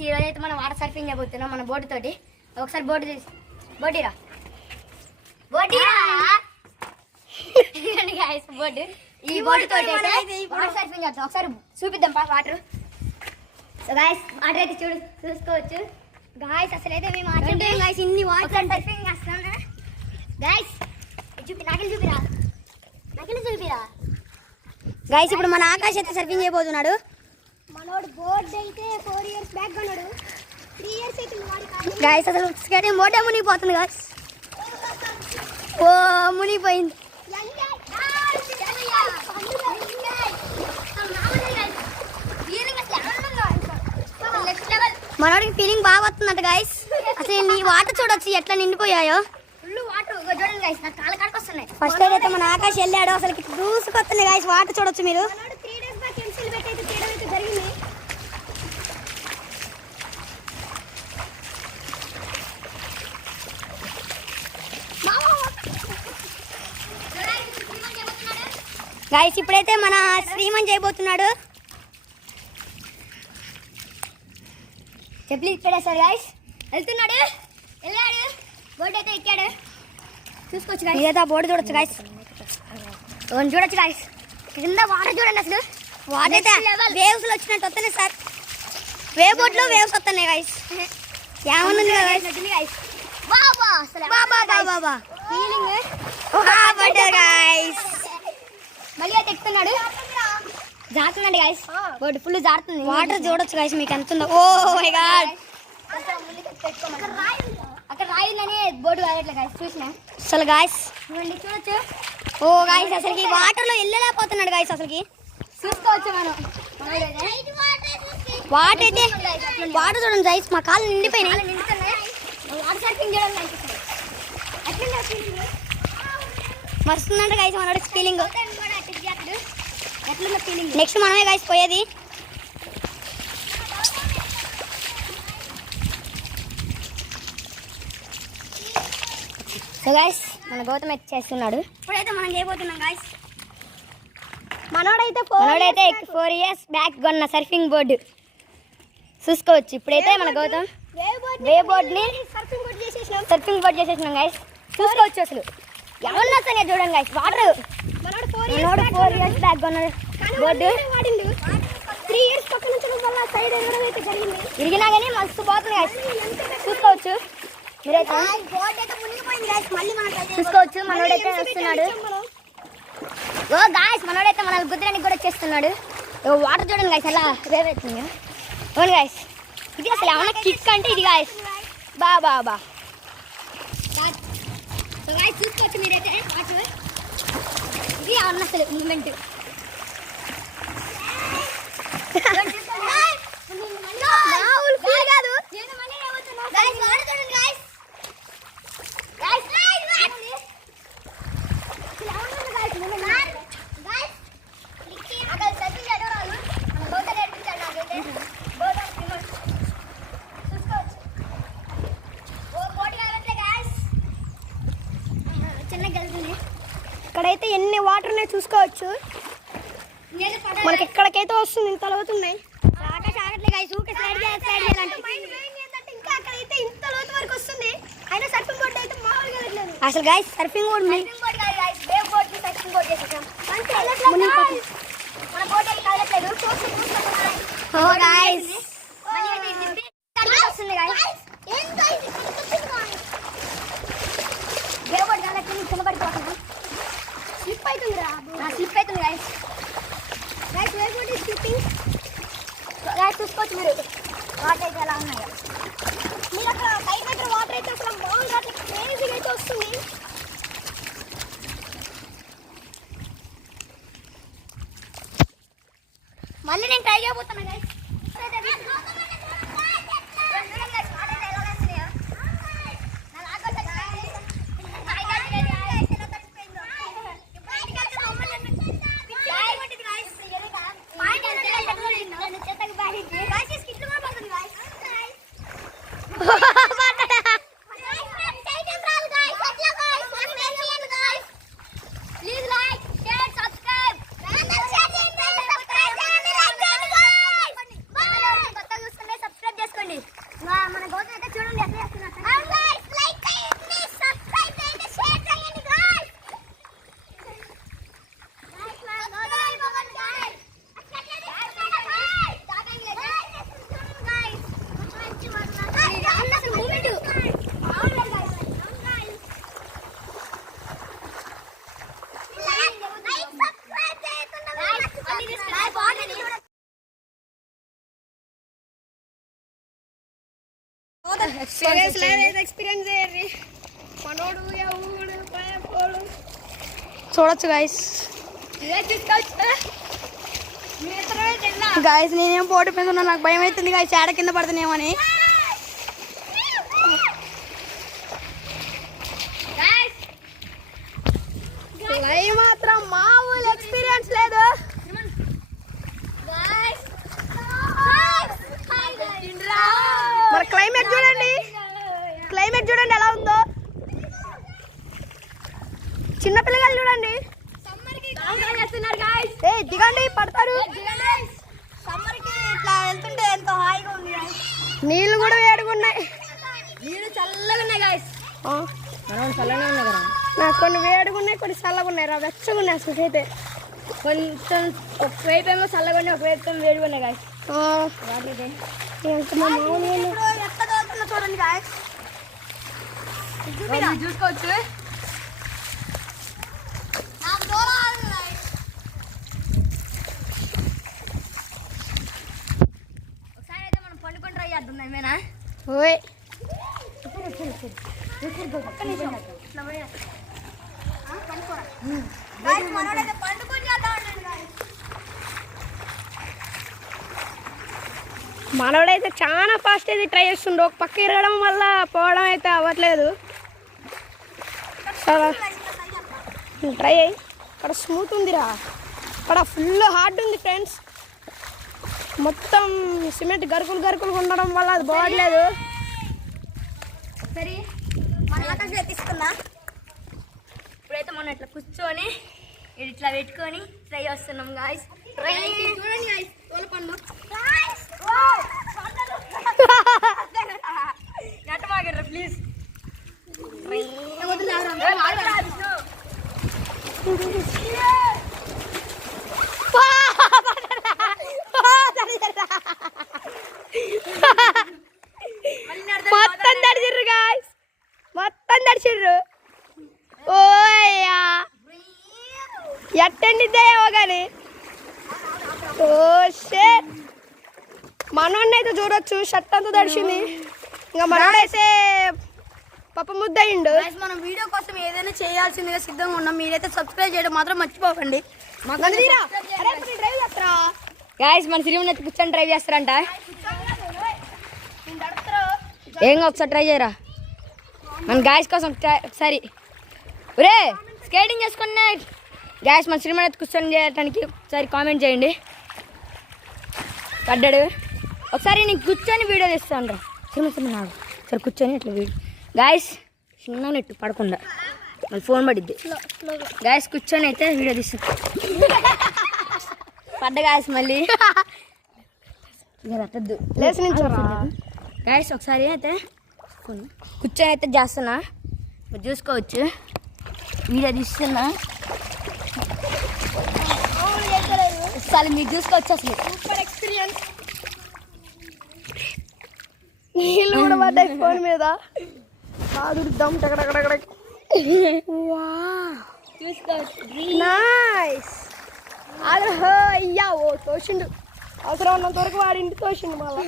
ఈరోజు అయితే మనం వాటర్ సర్ఫింగ్ చేయబోతున్నాం మన బోట్ తోటి. ఒకసారి బోట్ తీసి బోటీరా బోట్ ఈ బోట్ తోటి వాటర్ సర్ఫింగ్ చేస్తాం. ఒకసారి చూపిద్దాం వాటర్. సో గాయస్ వాటర్ అయితే చూసుకోవచ్చు గాయస్. అసలు అయితే మేము గాయస్ ఇన్ని వాటర్ సర్ఫింగ్ చేస్తాం గాయస్. చూపిరా గాయస్. ఇప్పుడు మన ఆకాశ్ అయితే సర్ఫింగ్ చేయబోతున్నాడు. మనోడు బోర్డు అయితే 4 years బ్యాక్ కొన్నాడు. 3 years అయితే గాయస్ అసలు స్కేటింగ్ బోర్డే మునిగిపోతుంది గాయస్. ఓ మునిగిపోయింది. మనోడికి ఫీలింగ్ బాగా వస్తుందంట గాయస్. అసలు నీ వాటర్ చూడొచ్చు ఎట్లా నిండిపోయాయో. ఫస్ట్ అయితే మన ఆకాశ్ వెళ్ళాడు. అసలు దూసుకొస్తున్నాయి గాయస్. వాటర్ చూడొచ్చు మీరు. 3 days బ్యాక్ కెన్సిల్ పెట్టి అయితే తీయడం అయితే జరిగింది. గాయస్ ఇప్పుడైతే మన శ్రీమన్ చేయబోతున్నాడు. చెప్పి ఇక్కడేసారు గాయస్. వెళ్తున్నాడు, వెళ్ళాడు, బోర్డు అయితే ఎక్కాడు. చూసుకోవచ్చు గాయస్. ఇదైతే బోర్డు చూడొచ్చు గాయస్. చూడొచ్చు గాయస్. కింద వాటర్ చూడండి. అసలు వాటర్ అయితే వేవ్స్ లో వచ్చినట్టు వస్తున్నాయి సార్. వేవ్ బోట్ లో వేవ్స్ వస్తున్నాయి గాయస్. ఏమన్నా గాయస్ మళ్ళీ అయితే ఎక్కుతున్నాడు. జారుతుందండి గాయస్. బోర్డు ఫుల్ జారుతుంది. వాటర్ చూడొచ్చు గాయస్ మీకు ఎంత ఉందో. Oh my God. అక్కడ రాయిందని బోర్డు కాయట్లే గాయస్. చూసిన అసలు గాయస్ చూడొచ్చు. ఓ గాయస్ అసలుకి వాటర్ లో వెళ్ళలేకపోతున్నాడు గాయస్. అసలుకి చూసుకోవచ్చు మనం. వాటర్ అయితే వాటర్ చూడండి గాయస్. మా కాళ్ళు నిండిపోయినాయి. వాటర్ సర్ఫింగ్ చేయడం మస్తుందంట గాయస్ మనోడి ఫీలింగ్. నెక్స్ట్ మనమే గాయస్ పోయేది. సో గాయస్ మన గౌతమ్ అయితే చేస్తున్నాడు. ఇప్పుడైతే మనం చేయబోతున్నాం గాయస్. మనోడైతే 4 years బ్యాక్ కొన్న సర్ఫింగ్ బోర్డు చూసుకోవచ్చు. ఇప్పుడైతే మన గౌతమ్ వేవ్ బోర్డ్ని సర్ఫింగ్ బోర్డ్ చేసేసినాం గాయస్. చూసుకోవచ్చు అసలు ఎవరన్నా సరే చూడండి గాయస్. వాటర్ మనోడు 4 years బ్యాక్ కొన్న బోర్డు 3 years పక్కన నుంచి వల్ల సైడ్ ఎగరడం అయితే జరిగింది. ఇరిగినా కానీ మస్తు పోతుంది గాయస్. చూసుకోవచ్చు మీరైతే. చూసుకోవచ్చు మనోడైతే వస్తున్నాడు. ఓ గాయస్ మనోడైతే మన గుద్రానికి కూడా వచ్చేస్తున్నాడు. వాటర్ చూడండి గాయస్ అలా వేవేస్తుంది. అవును గాయస్ ఇది అసలు ఏమన్నా కిక్ అంటే ఇది గాయస్. బా చూసుకోవచ్చు మీరైతే వాటర్. ఇది అన్న అసలు మూమెంట్. ఇక్కడైతే ఎన్ని వాటర్ ఉన్నాయి చూసుకోవచ్చు. మనకి ఇక్కడికైతే వస్తుంది. ఇంత లోతున్నాయి. ఇంకా అక్కడైతే ఇంత లోతు వరకు వస్తుంది. అయినా సర్ఫింగ్ బోర్డు అయితే మామూలుగా వెళ్ళలేదు అసలు గాయస్. సర్ఫింగ్ బోర్డు మన బోట్ అయితే కదలట్లేదు. వస్తుంది గాయస్. కింద పడిపోతున్నాం. స్లిప్ అవుతుంది గాయస్. గాయస్ చూసుకోవచ్చు మీరు వాటర్ అయితే ఎలా ఉన్నాయో. మీరు అక్కడ పైకి దగ్గర వాటర్ అయితే అసలు మామూలుగా అట్లా క్రేజీగా అయితే వస్తుంది. మళ్ళీ నేను ట్రై చేయబోతున్నా గాయస్. ఎక్స్పీరియన్స్ చూడొచ్చు గైస్. గైస్ నేనేం పోటీ పెంచున్నా, నాకు భయం అవుతుంది గైస్ ఏడ కింద పడుతున్నామని. మాత్రం మామూలు ఎక్స్పీరియన్స్ లేదు. మరి క్లైమేట్ చూడండి, క్లైమేట్ చూడండి ఎలా ఉందో. చిన్న పిల్లగాళ్ళు చూడండి, ఏ దిగండి పడతారు. సమ్మర్కి ఇట్లా వెళ్తుంటే ఎంతో హాయిగా ఉంది. నీళ్ళు కూడా వేడుకున్నాయి, నీళ్ళు చల్లగా ఉన్నాయి గాయస్. చల్లగా ఉన్నాయి కదా, నాకు కొన్ని వేడుకున్నాయి, కొన్ని చల్లగా ఉన్నాయి. రా వెచ్చగా ఉన్నాయి అసలు అయితే. కొంచెం ఒకవైపు ఏమో చల్లగా ఉన్నాయి, ఒకవైపు ఏమో వేడిగా ఉన్నాయి గాయస్. చూడండి గాయస్, చూసుకోవచ్చు. ఒకసారి అయితే మనం పండుకొని ట్రై చేద్దాం ఏమైనా. ఓయ్ మనోడైతే చాలా ఫాస్ట్ అయితే ట్రై చేస్తుండే, ఒక పక్క ఇరగడం వల్ల పోవడం అయితే అవ్వట్లేదు. ట్రై అయ్యి అక్కడ స్మూత్ ఉందిరా, అక్కడ ఫుల్ హార్డ్ ఉంది ఫ్రెండ్స్. మొత్తం సిమెంట్ గరుకులు ఉండడం వల్ల అది బాగట్లేదు. సరే మన తీసుకున్నా. ఇప్పుడైతే మనం ఇట్లా కూర్చొని ఇట్లా పెట్టుకొని ట్రై చేస్తున్నాం గాయస్. చూడండి గాయస్, పూల పండు గట్టమాగర్రా ప్లీజ్. మొత్తం తడిచిర్రు గాయస్, మొత్తం తడిచిర్రు. ఓయ్యా ఎట్టండిద్దాయేమో కానీ. ఓ షేట్, మనోడినైతే చూడొచ్చు, షర్ట్ అంతా తడిచింది. ఇంకా మనోడైతే పప్ప ముద్దయిండు. మనం వీడియో కోసం ఏదైనా చేయాల్సిందిగా సిద్ధంగా ఉన్నాం. మీరైతే సబ్స్క్రైబ్ చేయడం మాత్రం మర్చిపోకండి. గాయస్ మన సిరిమని అయితే కూర్చొని డ్రైవ్ చేస్తారంట. ఏం ఒకసారి ట్రై చేయరా మన గాయస్ కోసం ఒకసారి. ఒరే స్కేటింగ్ చేసుకున్నా గాయస్ మన సిరిమని అయితే కూర్చొని చేయడానికి ఒకసారి కామెంట్ చేయండి. పడ్డాడు ఒకసారి నేను కూర్చొని వీడియో తీస్తాను రా. సిరిమన్నాడు సరే కూర్చొని ఇట్లా వీడియో. గాయస్ చిన్న నెట్టు పడకుండా మళ్ళీ ఫోన్ పడిద్ది. గాయస్ కూర్చొని అయితే వీడియో తీస్తాను. పడ్డ గాయస్ మళ్ళీ రట్టద్దు లేచి నుంచి గాయస్ ఒకసారి అయితే కూర్చొని అయితే చేస్తున్నా, మీరు చూసుకోవచ్చు. వీడియో తీస్తున్నా అసలు మీరు చూసుకోవచ్చు. అసలు సూపర్ ఎక్స్పీరియన్స్. నీళ్ళు కూడా పడ్డాయి ఫోన్ మీద. బాదుర్దాం టకటకటకట. చూసుకోవచ్చు. నైస్. అయ్యా ఓ తోసిండు, అవసరం ఉన్నంత వరకు వాడి ఇంటి తోసిండు. మళ్ళీ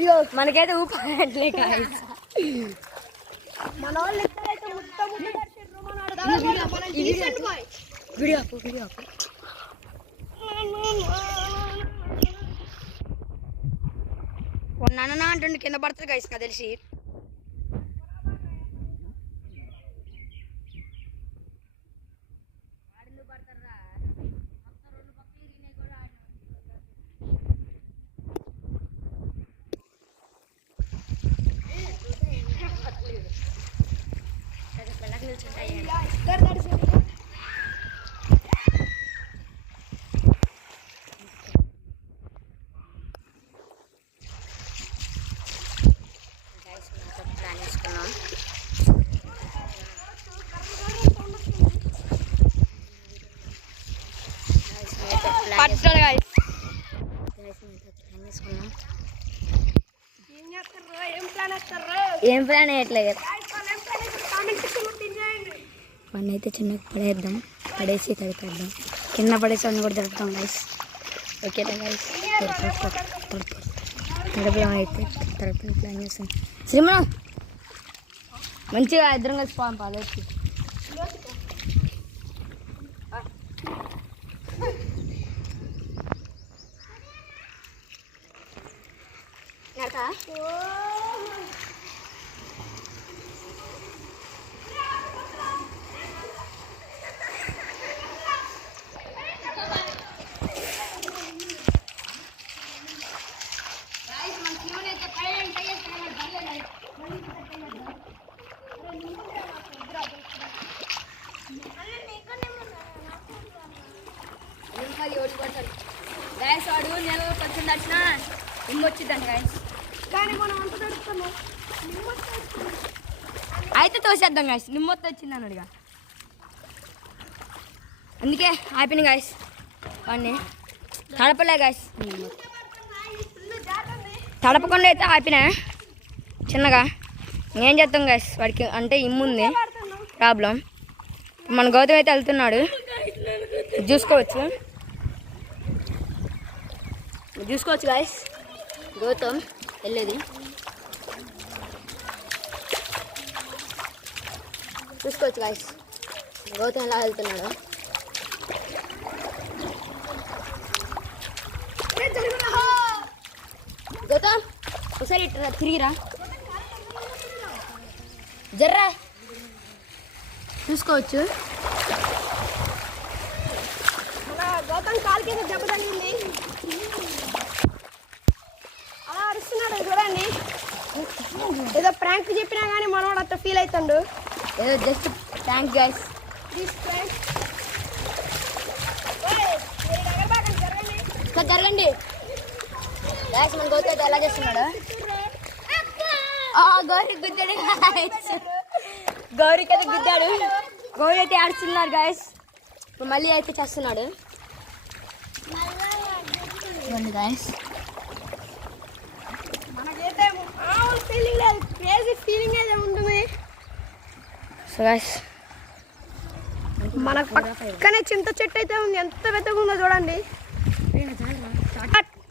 ఇగో మనకైతే ఊపట్లే గాయస్. మన వాళ్ళు ఇద్దరైతే ముద్ద దర్శిండ్రు. మనోడు వీడియో ఆపు, వీడియో ఆపు. నాన్న అంటుండే కింద పడుతుంది గైస్ నాకు తెలిసి. ఏం ప్లాన్ వేయట్లేదు. వన్ అయితే చిన్నగా పడేద్దాం, పడేసి తడిపేద్దాం. కింద పడేసి అన్నీ కూడా జరుపుతాం గైస్. ఓకేనా గైస్? తడపడం అయితే తడపడం ప్లాన్ చేస్తాం. శ్రీమణ మంచిగా ఇద్దరం కలిసి పోదాం పాలకి. గ్యాస్ వాడు నేను కొంచెం దర్శన నిమ్మ వచ్చిద్దండి గ్యాస్. కానీ మనం అంత పెడుతున్నాం అయితే తోసేద్దాం గ్యాస్. నిమ్మొత్త వచ్చింది అన్నాడుగా, అందుకే ఆపిన గ్యాస్. వాడిని తడపలే గ్యాస్, తడపకుండా అయితే ఆపిన చిన్నగా. ఏం చేద్దాం గ్యాస్, వాడికి అంటే ఇమ్ముంది ప్రాబ్లం. మన గౌతమ్ అయితే వెళ్తున్నాడు, చూసుకోవచ్చు గాయస్. గౌతమ్ వెళ్ళేది చూసుకోవచ్చు గాయస్. గౌతమ్ ఎలా వెళ్తున్నాడు. గౌతమ్ ఒకసారి తిరిగిరా జర్రా, చూసుకోవచ్చు. గౌతమ్ కాలు కింద దెబ్బ తగిలింది, అలా అరుస్తున్నాడు చూడండి. ఏదో ప్రాంక్ చెప్పినా కానీ మనవాడు అట్లా ఫీల్ అవుతాడు. ఏదో జస్ట్ థ్యాంక్స్ గైస్. జరగండి గైస్. మన గౌతమ్ అయితే ఎలా చేస్తున్నాడు. గౌరీ గుద్దాడు గైస్, గౌరీకి అయితే గుద్దాడు. గౌరీ అయితే ఆడుతున్నారు గైస్. ఇప్పుడు మళ్ళీ అయితే చేస్తున్నాడు గైస్. మనకైతే ఫీలింగ్ లేదు, క్రేజీ ఫీలింగ్ అయితే ఉంటుంది. సో గైస్ మన పక్కనే చింత చెట్టు అయితే ఉంది, ఎంత పెద్దగా ఉందో చూడండి.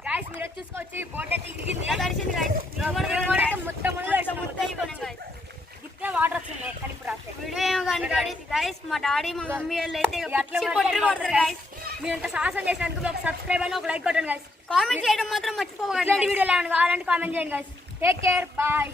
గైస్ మీరు చూసుకోవచ్చు, బోట్ అయితే ఇరిగింది, తడిసింది గైస్. మొత్తం వాటర్ వస్తున్నాయి, కలిపి రాస్తాయి. వీడియో ఏమో కానీ గైస్, మా డాడీ మా మమ్మీ వాళ్ళు అయితే కొడతారు గైస్. మీరు ఇంత సాహసం చేసినందుకు ఒక సబ్స్క్రైబ్ అని ఒక లైక్ కొట్టండి గైస్. కామెంట్ చేయడం మాత్రం మర్చిపోకండి. ఇలాంటి వీడియోలు ఏమైనా కావాలంటే కామెంట్ చేయండి గైస్. Take care, bye.